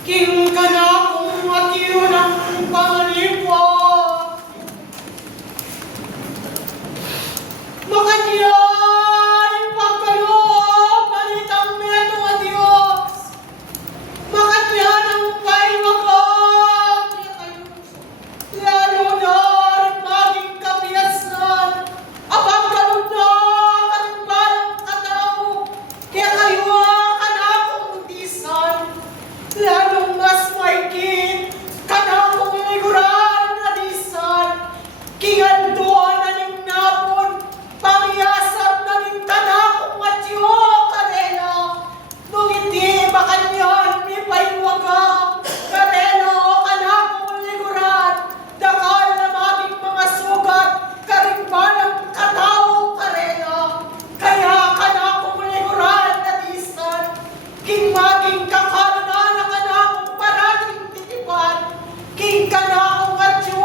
King ka na kung matiyo ng pangalipot. Makanyan pagkaloob ng itang meto at Diyos. Makanyan ang pahiwagan niya kayo. Lalo na rin maging kapiyasan. Abang galod na kalimbalang katao. Kaya kayo kanakong utisan. Lalong mas maigit kanakong liguran na disan. Kingan doon na ning napon. Pamiyasap na ning kanakong matyo karela. Nung hindi ba kanyan may pahiwaga. Karela o kanakong liguran. Dakal na maging mga sugat. Karimbalang katao karela. Kaya kanakong liguran na disan. King maging kakalanan na kanakong parating titipan. King kanakong atyo.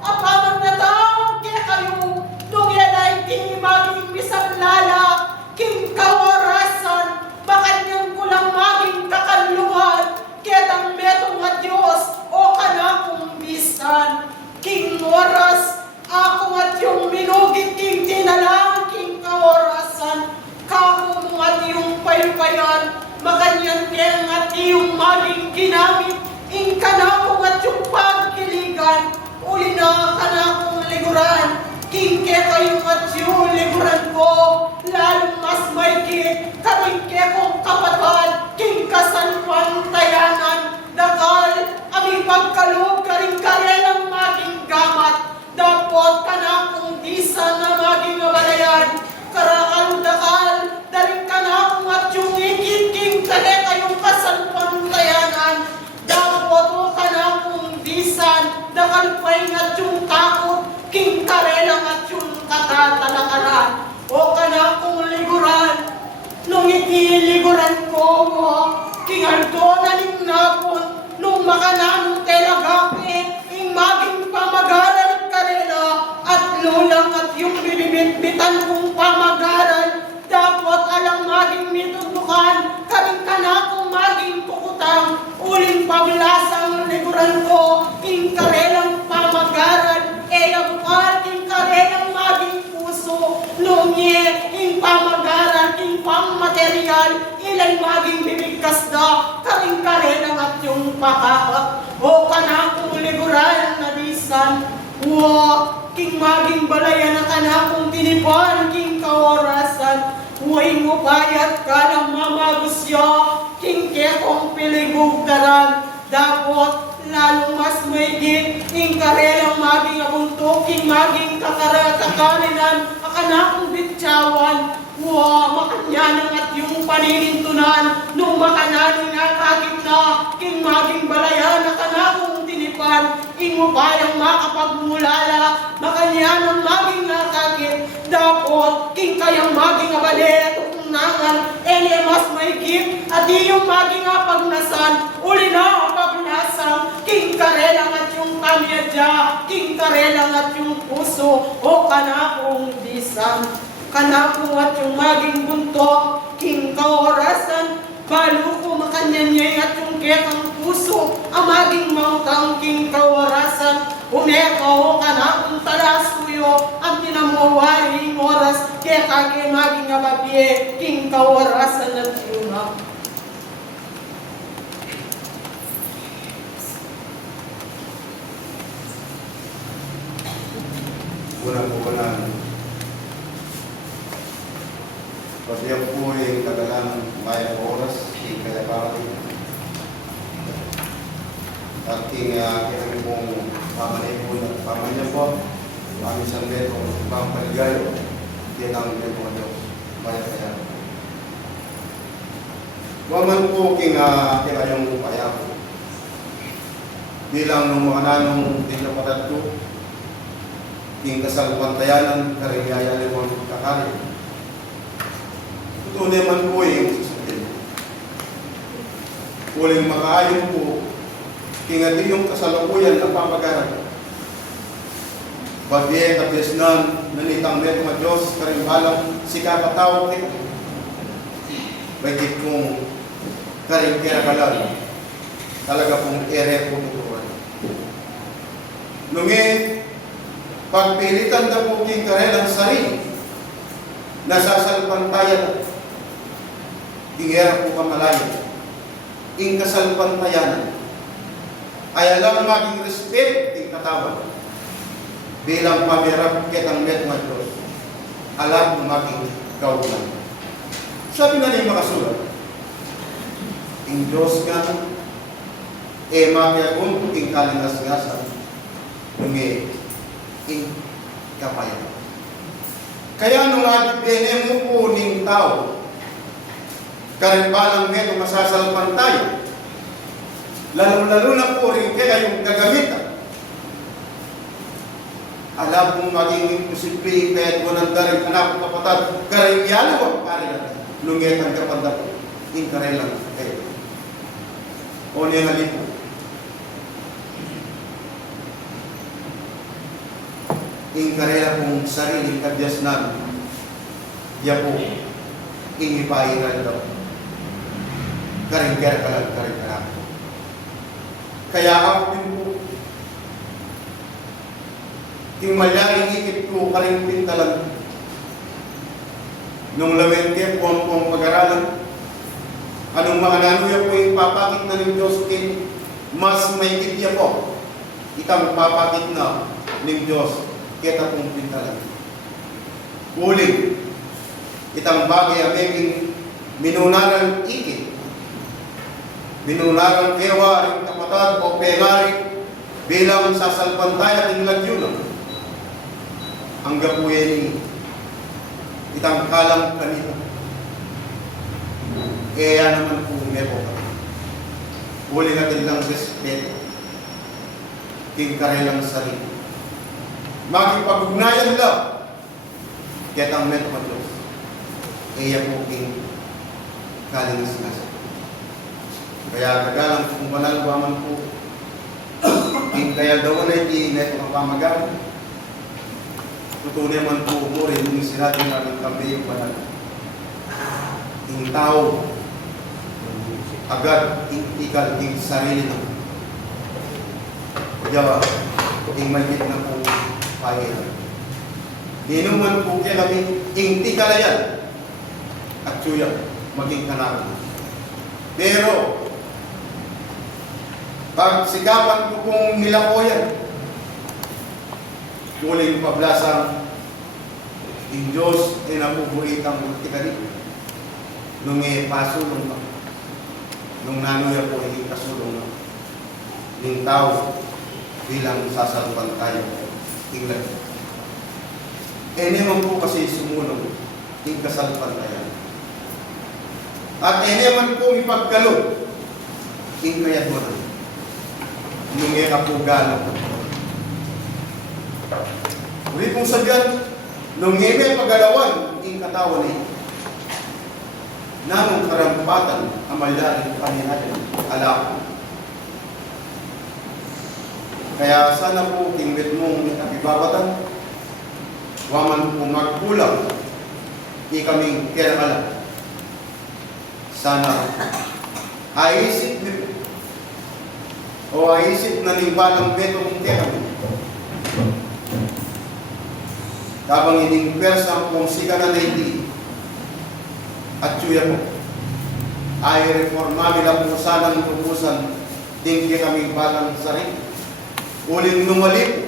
Apaman na taong kaya kayo. Nung yan ay di maging bisang lala. King kawarasan. Bakanyang kulang maging kakalungan. Ketang metong at Diyos o kanakong bisan. King oras. Ako at yung minugit king tinalang. King kaorasan. Kako mo at yung paypayan. Makanyan keng at iyong maging ginamit. Ing kanakong at yung pagkiligan. Uli na kanakong liguran. King ke kayong at yung liguran ko. Lalong mas maigit. Kaming ke kong kapatid. King kasanpang tayanan. Dakal aming pagkaloob karing karelang maging gamat. Dapot kanakong disan na maging abalayan. Karakal dakal. Daring kanakong at yung ikit. King kale kayong kasanpantayanan. Dapot o kanakong disan. Dakal pa'y at yung takot. King karelang at yung katatalakaran. O kanakong liguran. Nung itiliguran ko mo. King aldo na ning napon. Nung makananong telagakit. Ing maging pamagaran karela. At lulang at yung bibibit-bitan kong pamagaran. Dapat alang maging mitutukan. Kaming kanakong maging pukutang. Uling pablasang liguran ko. King karelang pamagaran. Bukal king karelang maging puso. Lungi king pamagaran. King pangmaterial. Ilay maging bibigkas da. Kaming karelang at yung pakaka. O kanakong liguran na bisan. King maging balayan na kanakong tinipan. King kaorasan. Huwag mo payat ka ng mamagusya. King kekong piligugdaran. Dapot lalong mas maigit. King karelang maging abunto. King maging kakalinan. Akanakong bitsawan. Makanyanang at yung paninintunan. Nung makananong nga kagitna. King maging balayan na kanakong tinipan. Ing mo payang makapagmulala. Makanyanang maging nakakit. Dapot king kayang maging abali. Tukunangan. Mas maigit. At iyong maging apagnasan. Uli na ang pagnasang. King karelang at yung kamyadya. King karelang at yung puso. O kanakong bisan. Kanakong at yung maging bunto. King kaorasan. Balo ko makanyanyay at yung kekang puso. Ang maging mautang king kaorasan. Uneko kanakong talasuyo. Ang tinamuwaring oras. Keka ke maging ababye. King kaorasan at yung Una po ko lang. Pagdiyan po yung kadalang bayang oras, yung kaya parating. At kinamin pong pamanay po ng pamanya po, kami sa meto, ibang paligayo, yan ang meto ng Diyos, bayang kaya. Waman po kinayong kaya po. Bilang nung mga nanong din na patad ko, king kasalpantayanan, karigaya limang kakari. Ito naman po yung sasabihin. Uling makaayon po, kingati yung kasalukuyan ang pamagaran. Bagye kapisnan, nanitang neto ng Diyos, karimbalang sikapataw kita. Bagit kong karing kira kalag. talaga pong ere po ito. Nungi, pagpilitan na po king karelang sarili, nasasalpantayan, ingera po kamalayan, ing kasalpantayanan, ay alam maging respect ing katawan, bilang pamirap kitang met mga Diyos, alam maging kaulan. Sabi na niya makasulat, ing Diyos nga, magyagong ing kalingas-ngasan, nungi, ing kapayan. Kaya nung adipene mo po ning tao, karimbalang neto masasalpan tayo, lalo-lalo na po rin kaya yung gagamitan. Alam kong maging imposible kahit mo nang daring anak o kapatad, karimyalo ang pari natin, lunget ang kapanda po, ing karelang kayo. O niya nga lipo. Ing karela kong sariling kabyas namin, diya po, ing ipairan daw. Karing-kera ka lang, karing-kera. Kaya ako din po, ing malyaring ikip ko, karing-pintalan. Nung lamente po ang pag-aralan, anong mga nanuya po yung papakit na ng Diyos, mas may kitya po, itang papakit na ng Diyos, kita pong pintalan. Uling, itang bagay ang meging minunaran ikit, minunaran kewa, rin kapatad o pengari, bilang sasalpantay at inlagyunan. Ang gapuyen itang kalang kanito. Kaya naman po mepo kami. Uli natin lang respeto. King karelang sarili. Magipag-ugnayan lang. Kaya ang mepo ka Diyos. Kaya po king kalingas-ngas. Kaya kagalang kung manalwaman po. King kaya daw na iti neto ang pamagal. Tutunin man po mo rin yung sinabi namin kami yung banal. King tao agad ikal ing sarili ng yawa ing malgit na po pagin. Dinuman po kaya kami ing tikalayan at suya maging kanakot. Pero pag sikapan po kong nilakoyan, muling pablasang ing Diyos ay nabubuhit ang tikali nung pasulong pa. Nung nanuya po hindi kasulong ng tao bilang sasalupan tayo tingnan. Naman po kasi sumulong ng kasalupan tayo. At naman po ipagkalog ng kayadunan. Nung kapugalan. Uli pong sagyan, nung may pagalawan ng katawan niya, namang karampatan ang malaking paninayan alam. Kaya sana po kingbit mong nakibabatan, waman po magkulang, di kaming kailangan. Sana aisip niyo o aisip na nimbalang beto mong kailangan. Tapang ining persa kung sika na naiti at suya po ay reformami na po sanang lupusan din kami balang sarili. Uling numalip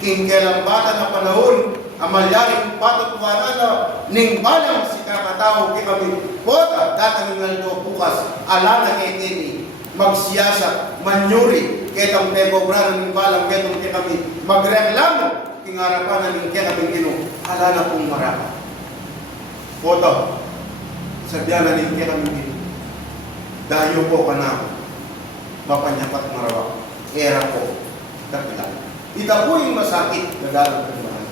king kailang bata na panahon amalyaring patutwanan na ning balang si kakatao kami pota datang ngaldo bukas ala na kay kini magsiyasa manyuri ketang pegobranan ning balang ketong kami magreklamo harapan ng kaya kami ala na pong maraka. Foto. Sabihan na ng kaya kami dayo po ka na mapanyapat marawa. Era po. Dakilan. Ita po yung masakit na dalang pagmahal.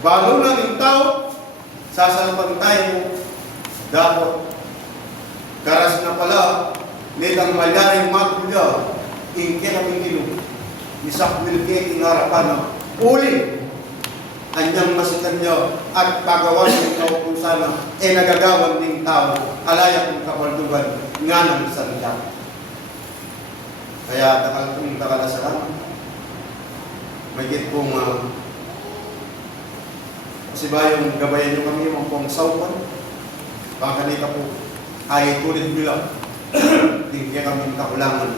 Bago na ng tao, sasalpang tayo dapat karas na pala nitang malyaring magulya in kaya kami isak wilke ing harapan na uli anyang masikan nyo at pagawan ng kautusan nagagawan ng tao alaya kong kabaldugan nga ng salita. Kaya takal kong takalasaran magigit kong kasi ba yung gabayan nyo kami yung pong saupan baka kanita po ay tulid bilang hindi kami kakulangan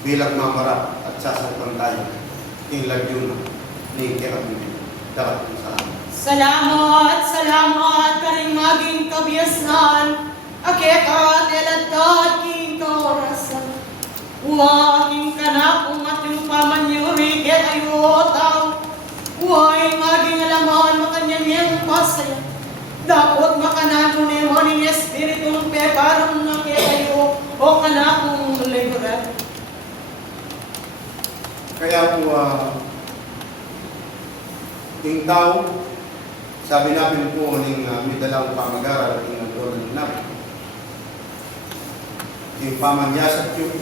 bilang mamara at sasalpan tayo yung lagyo na hindi kami dapat kong salamat. Salamat karing maging kabiyasan, akekat eladad king kaorasan. Huwaging kanakong at yung pamanyuri ket ayotang. Huwag maging alaman makanyanyang pasaya. Dapat makanano ni moning espiritong peparang na ketayo o kanakong liguran. Kaya po, yung tao, sabi namin po ng may dalang pamag-aral ng nagdoon namin. Yung pamanyasat yun,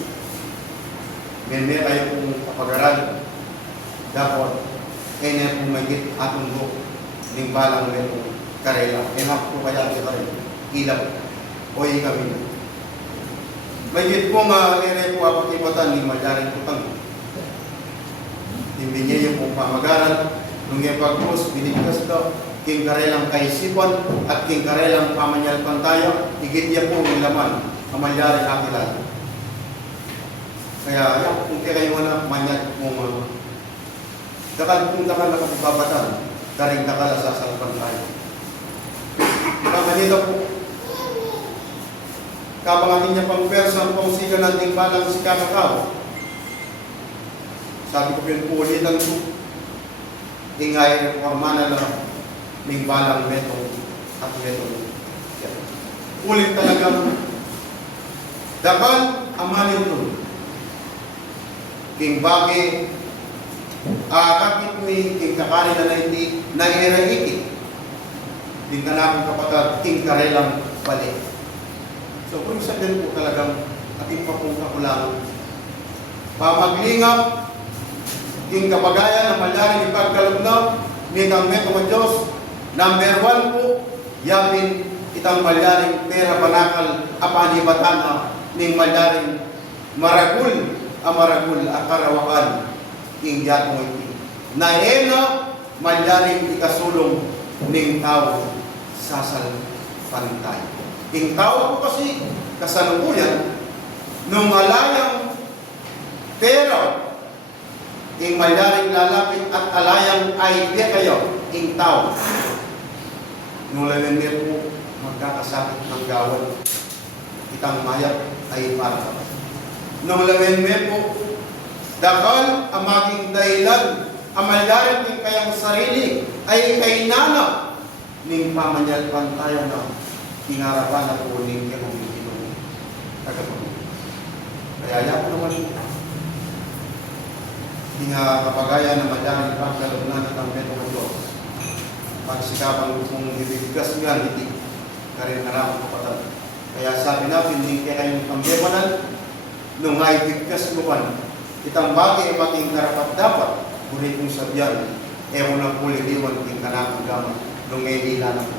may kayo pong kapag-aral. Dapat, kaya po magigit atong buhok ng balang rin karela. Kaya po kaya sa karela. Ilaw. O kami na. Magigit po ire po apakipatan ng madyaring putang. Ibinigay yung pamag-aral. Nung ipag-post, binigkas daw. King karelang kaisipan at king karelang pamanyalpan tayo, higit niya po ng laman, kamalyari akilan. Kaya, kung kayo na manyat mong kung dakal na kapibabatan, karing dakal sa salpan tayo. Kamanila po, kapangatin niya pang persa ang pausigan nating balang si kakakaw. Sabi ko pinupulitan po, ingay reformana lang, may balang metong at metong. Ulit talagang dakal amanin ito. King bagi, kakit mi, king kakari na naiti, nangirahiti. Din ka na akong kapatid, king karelang balik. So kung sabihin po talagang ating papong kakulangan, pamaglingap, king kapagayan na malaring ipagkalugnaw, ni kang metong Diyos, number 1 po, yamin itang malaring pera panakal apanibatan ning malaring maragul akarawakan ing yatong iti. Naena malaring ikasulong ning tao sasal pantay. Ing tao po kasi kasalukuyan nung alayang pera ing malaring lalapit at alayang ay kayo ing tao. Nung lalimir po, magkakasakit ng gawan. Itang mayat ay para. Nung lalimir po, dakal ang maging dahilan, ang malalim ng kayang sarili, ay kay nana, ning pamanyalpan tayo na ingarapan na po ning kayang Panginoon. Kaya yan naman po. Kapagaya na madaling pagkalugnan at ang Petro Diyos. Pagsikapang kung ibigkas nga hindi ka rin harap kapatid. Kaya sabi natin, hindi kaya kayong pambemanan nung ay bigkas mo man. Itang bagay mating karapat dapat, ngunit kung sabihan, ewan na puli diwan ting kanakang gama nung edila na po,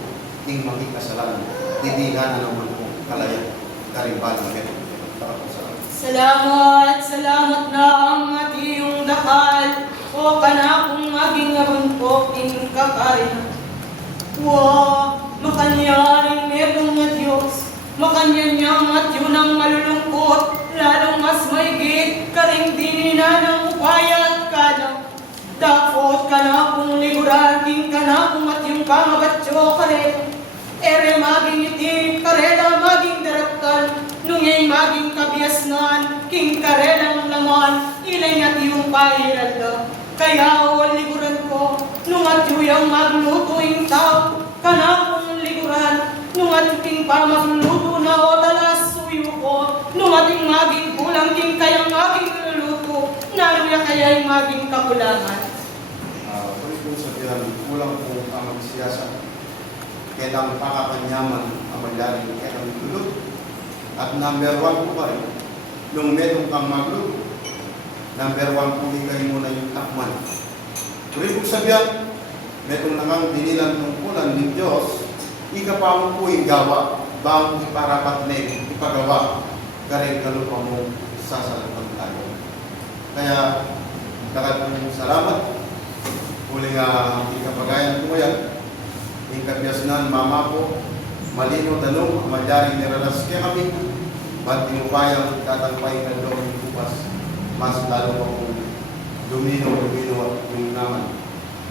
ting making kasalanan. Didila na naman po kalaya karimbalang Petro. Salamat na ang atiyong dakal, o kanakong maging narumpok ing kakarin. Makanyaring merong na Diyos, makanyanyang at yun ang malulungkot, lalong mas maigit, karing dinina ng upaya at kadang. Dapat kanakong liguran, king kanakong at yung pamagatyo karela. Ere maging itim, karela maging daraktan, nungay maging kabiasnan, king karelang laman, ilay at yung pairalda. Kaya liguran ko, nung at yung magluto yung tao, kanakong liguran, nung at king pamagluto na o talas suyo ko, nung ating maging kulang, king kayang maging luluto, naruya kaya'y maging kakulangan. Kung sabihan, kulang po ang magsiyasa. Kailang pakakanyaman ang maglaring kailang lulot. At number 1 po pa rin, nung medong kang magluto, number 1 po ikay muna yung takman. Kung sabihan, metong nangang dinilan ng kunan ng Diyos, ika pa mo po igawa, bang iparapat na ipagawa, garing kalupa mo sasalatan tayo. Kaya, dakat mong salamat, huling ikapagayan ko yan, ikapyasnan mama po, malino tanong, madaring niralas kaya kami, ba't tinupayang tatagpay ka doon yung bukas, mas lalo akong dumino at yung naman,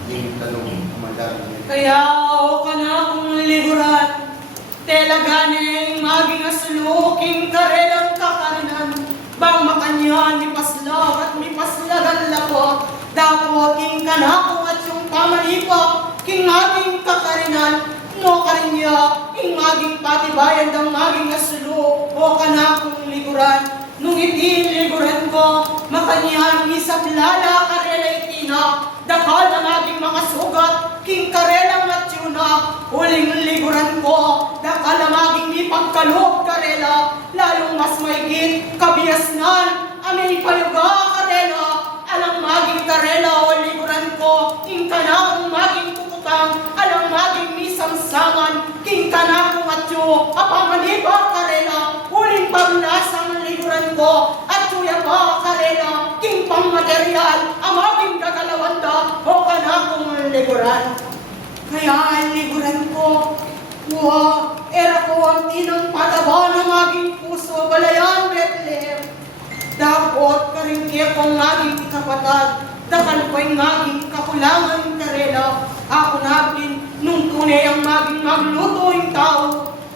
yung tanong, madaring. Kaya o ka na kung liguran, telaganing maging asuluking karelang kakarinan, bang makanyan ni paslag at mi paslagan lako, dapoting ka na kung at yung pamanipa, king maging kakarinan, no karinya, ing maging patibayan ng maging asulu, o ka na kung liguran, nung itinliguran ko, makanyan isang lala karela itina, dakal na maging mga sugat, king karelang matyuna, huling liguran ko, dakal na maging di pagkalog karela, lalong mas maigit, kabiasnan, amay paluga karela, alang maging karela o liguran ko, king kanakong maging kukutang, alang maging misamsaman, king kanakong atyo, apamaniba karela, huling pamlasang liguran ko, atyo pa karela, king pangmaterial, amaging gagalawanda, o kanakong liguran. Kaya liguran ko, era ko ang tinang pataba ng aking puso, balayan Bethlehem. Dapat karingkya kong aking kapatag, dakal ko'y aking kakulangan karela, ako natin nung tunay ang maging magluto yung tao,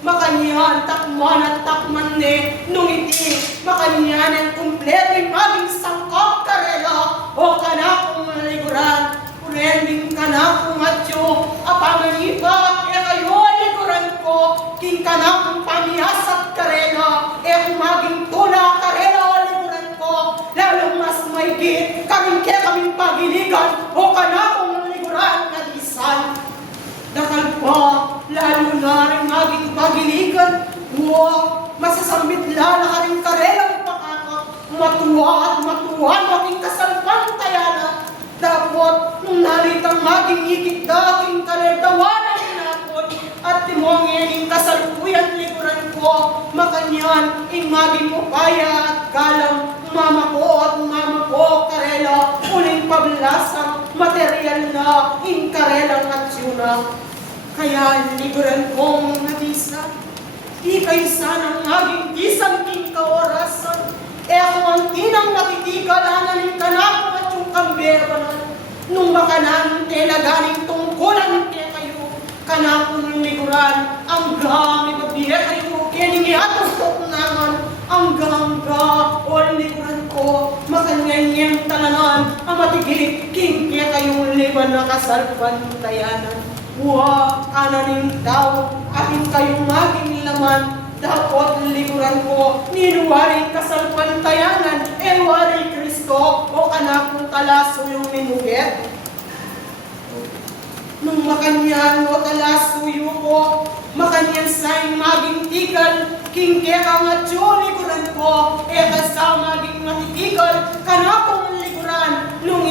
makanyan takman at takman ne, nung iti, makanyan ang kumpleto yung maging sangkap karela, o kanakong liguran, urending kanakong atyo, apamanipa, kayo liguran ko, king kanakong pamiyasat karela, kung maging tula karela o liguran ko, lalong mas maigit, kaming pagiligan, o kanakong liguran na isan. Dakal pa, lalo na rin maging pagiligan, masasambit lala ka rin karelang pakaka, matuwa at matuwa maging kasalpantayanan. Dapat nung nalitang maging ikit dating kaladawanan napot at timongin yung kasalukuyan liguran ko, makanyan ing maging upaya at galang mama ko karela, uling pablasang material na ing karelang atsuna. Kaya liguran kong natisa, di kayo sanang maging disang king kaorasan, ako ang tinang natitigalan ng kanakong at yung kambebanan, nung makanan telaganing tungkulan kaya kayo, kanakong liguran, ang gamit mabiya kayo, kiningi at naman, ang gangga o liguran ko, makanyanyang talanan, ang matigit, king kaya kayong liban na kasalpantayanan. Kananing tao, ating kayong maging laman, dapat liguran ko, ninuwaring kasalpantayanan, wari Kristo, o anak ng talaso yung minuget. Nung makanyan o talasuyo ko, makanyan sa'y maging tigal, king kaya nga liguran ko, kasama maging matitigal, kanakong liguran, nung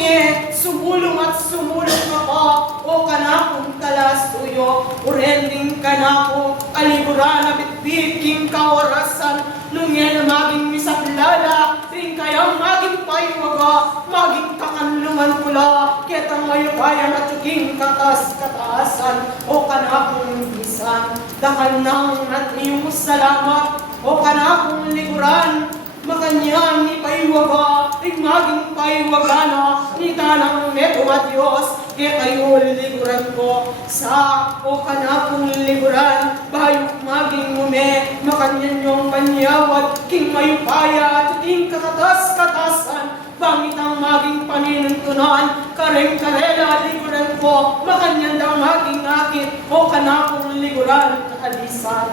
sumulong at sumulong ako, o kanakong talasuyo, urending kanako, aliguran na bitbit, king kaorasan, nung maging misaklala, ring kayang maging paywaga, maging kakanlungan pula, ketang mayubayan at yung kataasan, o kanakong bisan, dakal nang at iyong salamat, o kanakong liguran, makanyan ni paywaga, ring maging paywaga na, ni tanang neto at Diyos, kaya kayo liguran ko, sa o kanakong liguran, bayok maging ume, makanyan yung manyawat, king mayupaya, at king kakatas-katasan, bangit ang maging paninuntunan, kareng karela liguran ko, makanyan daw maging akit, o kanakong liguran, kakalisan.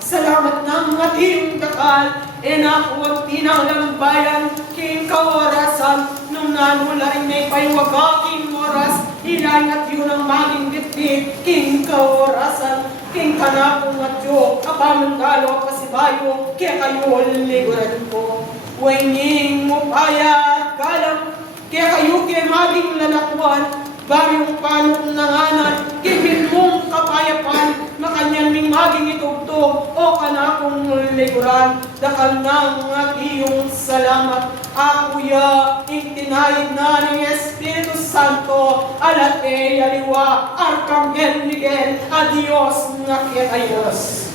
Salamat ng ating dakal, naku ang tinang bayan, king kaorasan, nung nanula rin may paywaga, king oras, hilangat yun ang maging bitbit, king kaorasan, king kanakong atyo, apamangalo kasibayo, kaya kayo liguran ko. Waining mo paya at galang, kaya kayo kaya maging lalakwan, Baryong panong nanganan, gibin mong kapayapan, makanyan ming maging itugtog, o kanakong liguran, dakal ng iyong salamat. Ako ya, itinayid na ng Espiritu Santo, alate, aliwa, Arkanghel Miguel, adios nga kiyayos.